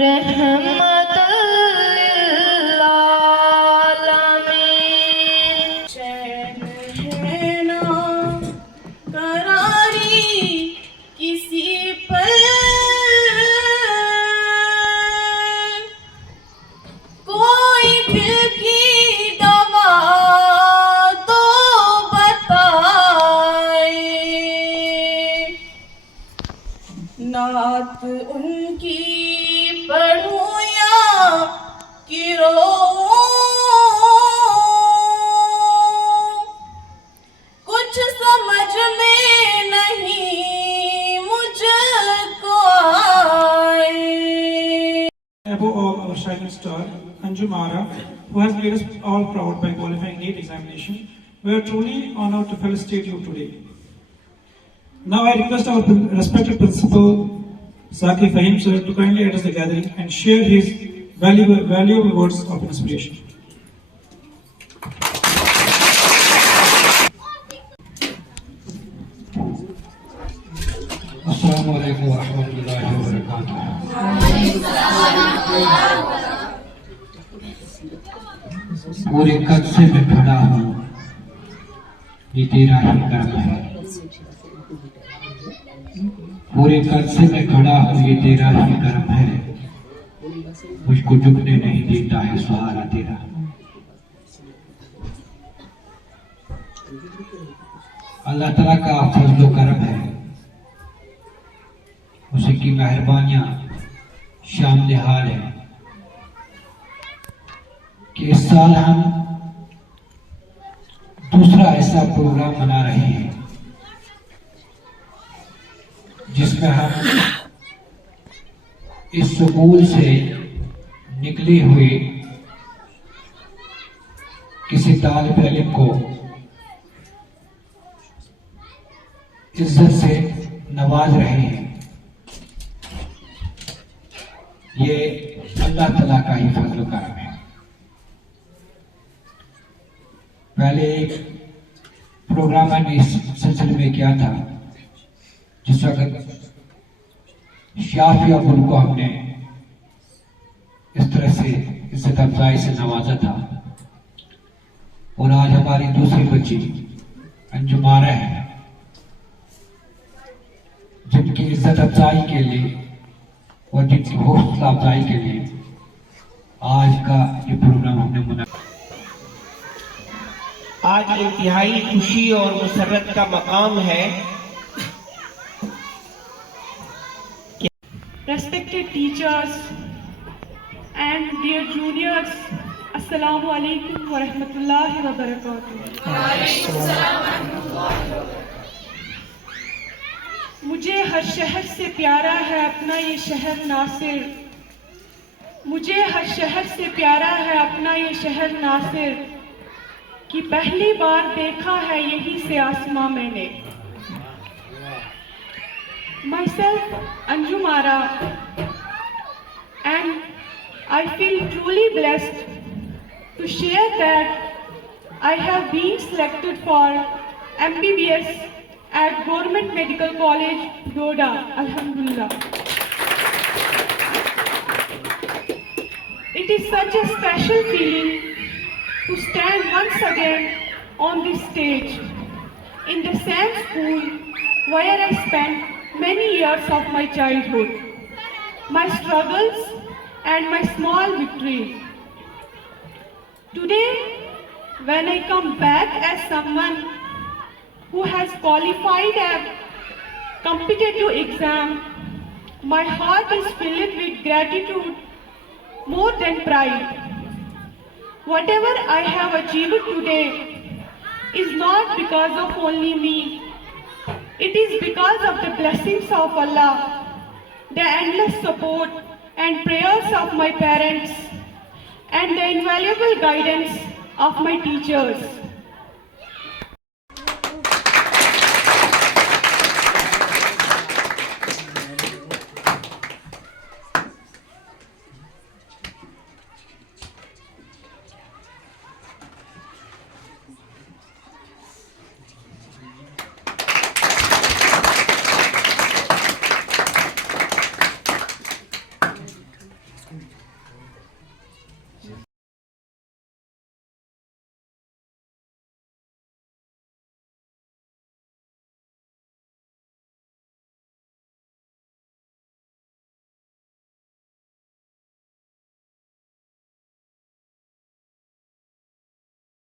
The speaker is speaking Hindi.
रहमतुल आलमीन। चैन है ना करारी किसी पर, कोई दिल की दवा तो बताए। नात उनकी पढ़ूं या कि रोऊं, कुछ समझ में नहीं मुझको आए। Above all, our shining star, Anjum Ara, who has made us all proud by qualifying NEET examination, we are truly honored to felicitate you today. Now I request our respected principal, Zaki Fahim sir, to kindly address the gathering and share his valuable words of inspiration. अस्सलामु अलैकुम व रहमतुल्लाहि व बरकातुहू। पूरे कद से मैं खड़ा हूँ, ये तेरा ही करम है। पूरे कद से मैं खड़ा हूँ, ये तेरा ही करम है। मुझको झुकने नहीं देता है सहारा तेरा। अल्लाह ताला का फजल करम है, उसी की मेहरबानियां शामिल हाल है कि इस साल हम दूसरा ऐसा प्रोग्राम मना रहे हैं जिसमें हम इस स्कूल से निकले हुए किसी तालिब इल्म को इज्जत से नवाज रहे हैं। ये अल्लाह ताला का ही फजल करम है। पहले एक प्रोग्राम मैंने इस सिलसिले में किया था, जिस वक्त शाफिया गुल को हमने इस तरह से इज्जत अफजाई से नवाजा था। और आज हमारी दूसरी बच्ची अंजुम आरा है, जिनकी इज्जत अफजाई के लिए और जिनकी हौसला अफजाई के लिए आज का ये प्रोग्राम हमने मनाया। आज इंतहाई खुशी और मुसर्रत का मकाम है। Respected teachers and dear juniors, Assalamu alaikum wa rahmatullahi wa barakatuh. मुझे हर शहर से प्यारा है अपना ये शहर नासिर, मुझे हर शहर से प्यारा है अपना ये शहर नासिर, कि पहली बार देखा है यही से आसमां मैंने। Myself, Anjum Ara, and I feel truly blessed to share that I have been selected for MBBS at Government Medical College, Doda, Alhamdulillah. It is such a special feeling to stand once again on this stage in the same school where I spent many years of my childhood, my struggles and my small victories. Today, when I come back as someone who has qualified a competitive exam, my heart is filled with gratitude more than pride. Whatever I have achieved today is not because of only me. It is because of the blessings of Allah, the endless support and prayers of my parents, and the invaluable guidance of my teachers.